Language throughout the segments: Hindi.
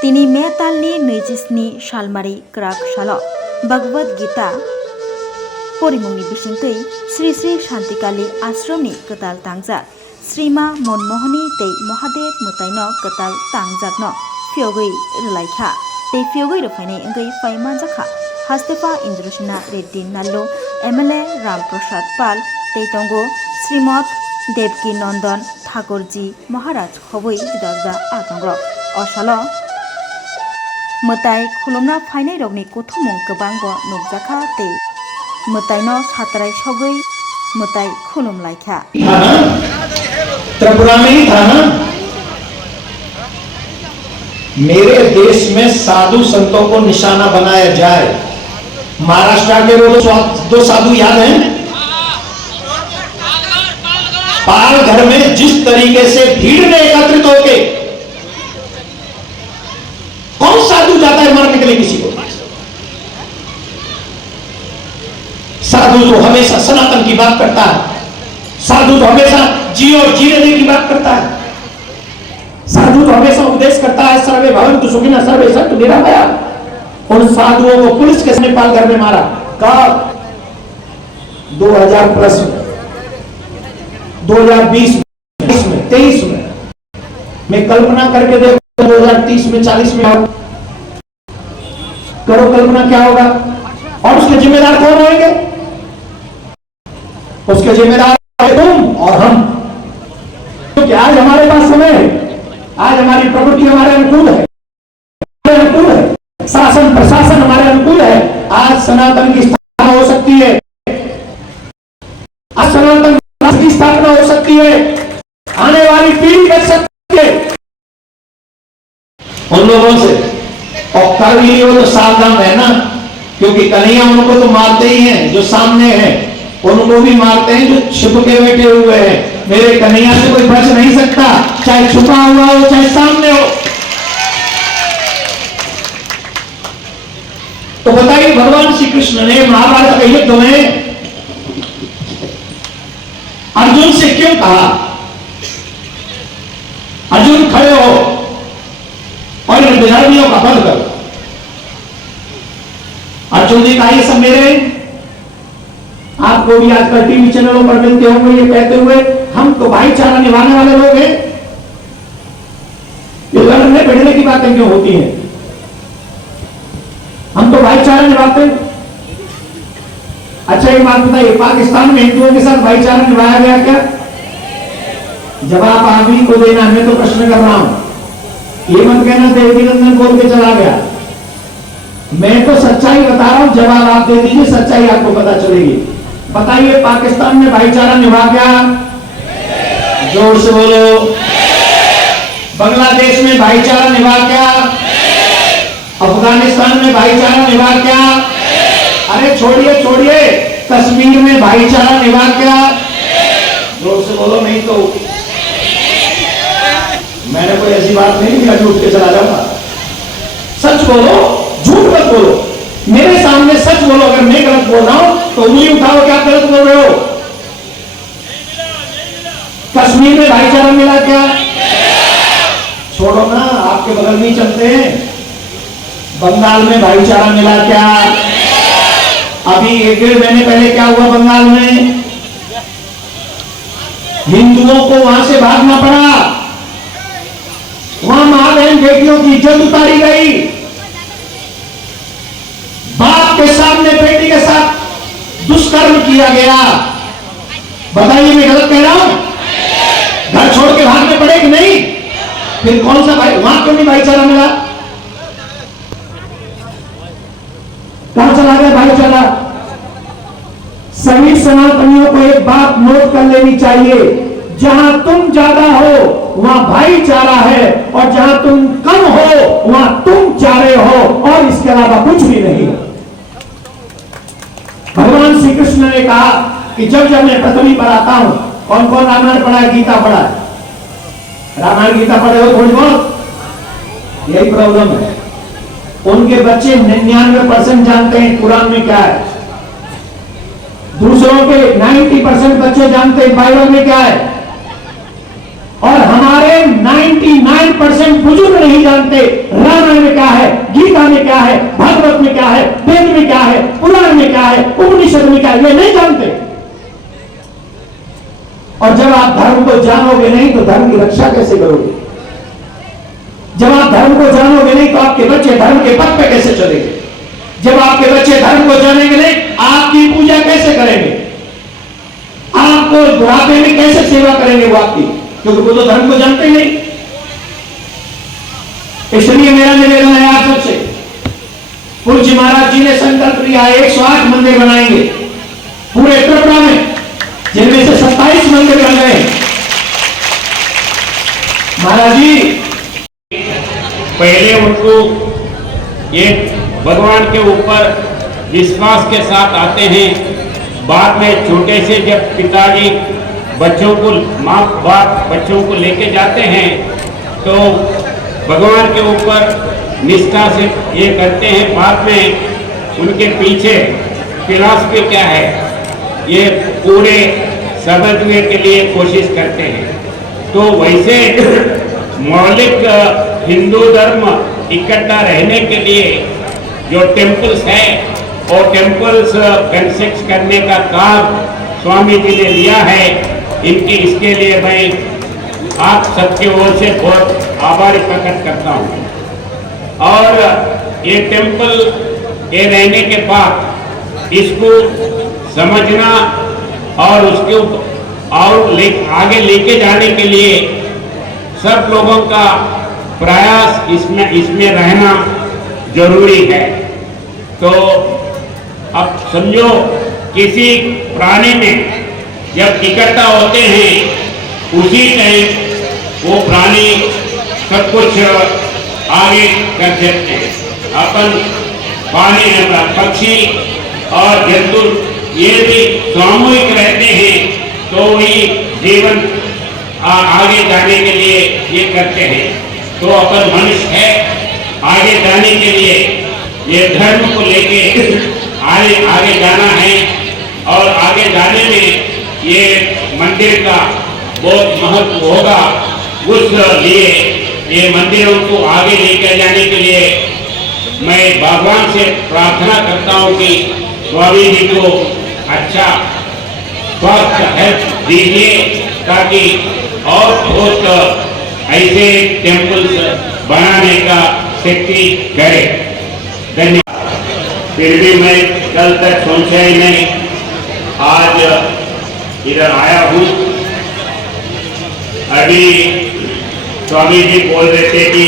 तिनी मे तालनि 27 सालमारि क्राक साल भगवद गीता परिमुंनि बिसिंतै श्री श्री शांतिकाली आश्रमनि कताल तांजाक श्रीमा मनमोहनी तै महादेव मुतायनो कताल तांजाकनो फियोगै रलायखा तै फियोगै रफायनाय अंगै फायमानजाखा हास्तेफा इंद्रसेना रेड्डी नाल्लो एमएलए रामप्रसाद पाल तै तंगो श्रीमद देवकी नंदन ठाकुरजी महाराज खबै जुदा आतंग्र असालो मताय खुलुमना फायनाय रगनि कुथुमुं गोबांबो नुबजाखा तै मतायनो सातराय सगै मताय खुलुमलायखा त्रिपुरा में ही था ना। मेरे देश में साधु संतों को निशाना बनाया जाए। महाराष्ट्र के वो दो साधु याद हैं? पालघर में जिस तरीके से भीड़ में एकत्रित होके कौन साधु जाता है मारने के लिए किसी को? साधु तो हमेशा सनातन की बात करता है, साधु तो हमेशा जियो जीने की बात करता है, साधु तो हमेशा उपदेश करता है सर्वे भवन्तु सुखिनः सर्वे सन्तु निरामयाः। उन साधुओं को पुलिस के सामने पालघर में मारा कब? 2000 प्लस में, 2020 में, 23 में। मैं कल्पना करके देखो 2030 में, 40 में करो कल्पना क्या होगा? और उसके जिम्मेदार कौन होंगे? उसके जिम्मेदार तुम और हम। क्योंकि आज हमारे पास समय है, आज हमारी प्रकृति हमारे अनुकूल है, शासन प्रशासन हमारे अनुकूल है। आज सनातन की स्थापना हो सकती है, आज सनातन राष्ट्र की स्थापना हो सकती है, आने वाली पीढ़ी बच सकती है उन लोगों से। और कर लिए वो तो सावधान है ना, क्योंकि कन्हैया उनको तो मारते ही हैं, जो सामने हैं उनको भी मारते हैं जो छुप के बैठे हुए हैं। मेरे कन्हैया से कोई बच नहीं सकता, चाहे छुपा हुआ हो चाहे सामने हो। तो बताइए भगवान श्री कृष्ण ने महाभारत के युद्ध में अर्जुन से क्यों कहा अर्जुन खड़े हो और इन विधर्मियों का वध करो? अर्जुन ने कहा ये सब मेरे, आपको भी आजकल टीवी चैनलों पर मिलते होंगे ये कहते हुए हम तो भाईचारा निभाने वाले लोग हैं। ये लड़ने भिड़ने की बातें क्यों होती हैं? हम तो भाईचारा निभाते हैं। अच्छा एक बात बताइए, पाकिस्तान में हिंदुओं के साथ भाईचारा निभाया गया क्या? जवाब आप ही को देना, मैं तो प्रश्न कर रहा हूं। ये मत कहना देवकी नंदन बोल के चला गया। मैं तो सच्चाई बता रहा हूं, जवाब आप दे दीजिए, सच्चाई आपको पता चलेगी। बताइए पाकिस्तान में भाईचारा निभा क्या? जोर से बोलो। बांग्लादेश में भाईचारा निभा क्या? अफगानिस्तान में भाईचारा निभा क्या? अरे छोड़िए छोड़िए, कश्मीर में भाईचारा निभा क्या? जोर से बोलो, नहीं तो मैंने कोई ऐसी बात नहीं किया झूठ के चला जाऊंगा। सच बोलो, झूठ मत बोलो। मेरे सामने सच बोलो, अगर मैं गलत बोल रहा हूं तो उंगली उठाओ कि आप गलत बोल रहे हो। कश्मीर में भाईचारा मिला क्या? छोड़ो ना, आपके बगल में चलते हैं। बंगाल में भाईचारा मिला क्या? अभी 1-1.5 महीने पहले क्या हुआ बंगाल में? हिंदुओं को वहां से भागना पड़ा, वहां मां बहन बेटियों की इज्जत उतारी गई, बाप के सामने बेटी के साथ दुष्कर्म किया गया। बताइए मैं गलत कह रहा हूं? घर छोड़ के भागने पड़े कि नहीं? फिर कौन सा भाई, वहां क्यों नहीं भाईचारा मिला? कहां चला गया भाईचारा? सभी सनातनियों को एक बात नोट कर लेनी चाहिए, जहां तुम ज्यादा हो वहां भाईचारा है, और जहां तुम कम हो वहां तुम चारे हो, और इसके अलावा कुछ भी नहीं। भगवान श्री कृष्ण ने कहा कि जब जब मैं पृथ्वी पर आता हूं, कौन कौन रामायण पढ़ा है, गीता पढ़ा है? रामायण गीता पढ़े हो थोड़ी बहुत? यही प्रॉब्लम है, उनके बच्चे 99% जानते हैं कुरान में क्या है, दूसरों के 90% बच्चे जानते हैं बाइबल में क्या है। और हमारे 99% बुजुर्ग नहीं जानते रामायण में क्या है, गीता में क्या है, भागवत में क्या है, वेद में क्या है, पुराण में क्या है, उपनिषद में क्या है, ये नहीं जानते। और जब आप धर्म को जानोगे नहीं तो धर्म की रक्षा कैसे करोगे? जब आप धर्म को जानोगे नहीं तो आपके बच्चे धर्म के पथ पे कैसे चलेंगे? जब आपके बच्चे धर्म को जानेंगे नहीं, आपकी पूजा कैसे करेंगे? आपको बुढ़ापे में कैसे सेवा करेंगे वो आपकी? क्योंकि वो तो धर्म को जानते ही नहीं। इसलिए मेरा निवेदन है आप सबसे, पूज्य महाराज जी ने संकल्प लिया 108 मंदिर बनाएंगे पूरे त्रिपुरा में, जिनमें से 27 मंदिर बन गए। महाराज जी पहले उनको ये भगवान के ऊपर विश्वास के साथ आते हैं, बाद में छोटे से जब पिताजी बच्चों को माँ बाप बच्चों को लेके जाते हैं तो भगवान के ऊपर निष्ठा से ये करते हैं, बाद में उनके पीछे फिलॉसफी क्या है ये पूरे समझने के लिए कोशिश करते हैं। तो वैसे मौलिक हिंदू धर्म इकट्ठा रहने के लिए जो टेम्पल्स है और टेम्पल्स कंस्ट्रक्ट करने का काम स्वामी जी ने लिया है, इनकी इसके लिए मैं आप सबके ओर से बहुत आभारी प्रकट करता हूँ। और ये टेम्पल ये रहने के बाद इसको समझना और उसके और आगे लेके जाने के लिए सब लोगों का प्रयास इसमें रहना जरूरी है। तो अब समझो किसी प्राणी में जब इकट्ठा होते हैं उसी टाइम वो प्राणी सब कुछ आगे कर सकते हैं। अपन पानी पक्षी और जंतु ये भी सामूहिक रहते हैं तो वही जीवन आगे जाने के लिए ये करते हैं। तो अपन मनुष्य है, आगे जाने के लिए ये धर्म को लेके आगे जाना है और आगे जाने में ये मंदिर का बहुत महत्व होगा। उस लिए ये मंदिरों को आगे लेकर जाने के लिए मैं भगवान से प्रार्थना करता हूँ कि स्वामी जी को अच्छा स्वास्थ्य हेल्थ दीजिए ताकि और बहुत ऐसे टेम्पल्स बनाने का शक्ति करे। धन्यवाद। फिर भी मैं कल तक सोचा ही नहीं, आज इधर आया हूँ। अभी स्वामी जी बोल रहे थे कि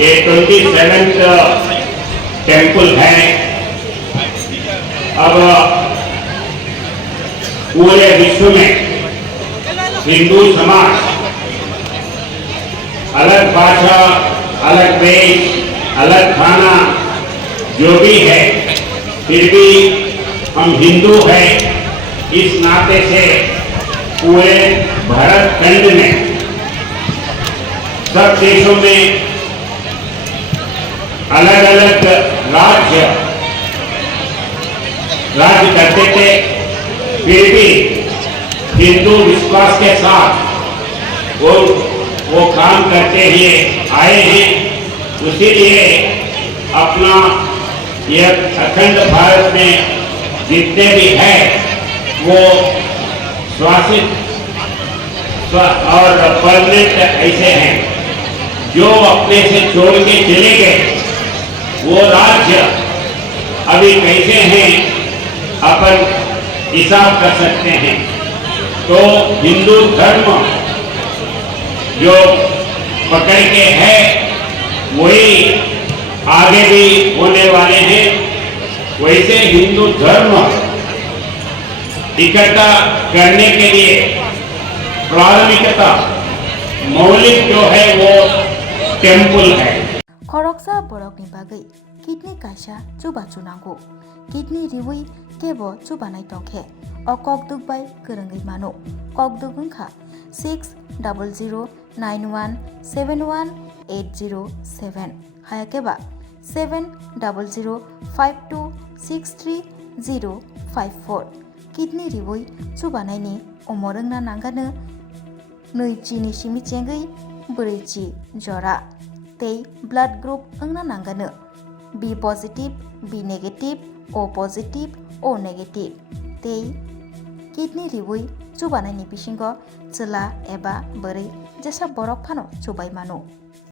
ये 27 टेम्पल है। अब पूरे विश्व में हिंदू समाज अलग भाषा, अलग देश, अलग खाना जो भी है, फिर भी हम हिंदू हैं। इस नाते से पूरे भारत खंड में सब देशों में अलग अलग राज्य करते थे, फिर भी हिंदू विश्वास के साथ वो काम करते हुए आए हैं। उसीलिए अपना यह अखंड भारत में जितने भी है वो शासित और परमानेंट ऐसे हैं जो अपने से छोड़ के चले गए। वो राज्य अभी कैसे हैं अपन हिसाब कर सकते हैं। तो हिंदू धर्म जो पकड़ के है वही आगे भी होने वाले हैं। वैसे हिंदू धर्म इकट्ठा करने के लिए प्राथमिकता मौलिक जो है वो टेम्पल है। खरकसा बरकनि बागै किडनी कायसा चुबा चुनांगौ किडनी रिवै केबो चुबानाय तंखे अ ककदुगबाय गोरोङै मानो ककदुग ओंखा 600091718007 हायाकेबा 7005263054 kidney रिवै चुबानायनि अमरोंना नांगानो Nui chi ni simi chengai beri chi jora. Tei blood group angna nangana. B positive, B negative, O positive, O negative. Tei kidney ribui chubanai ni bisingo chela eba beri jesa borok phano chubai mano.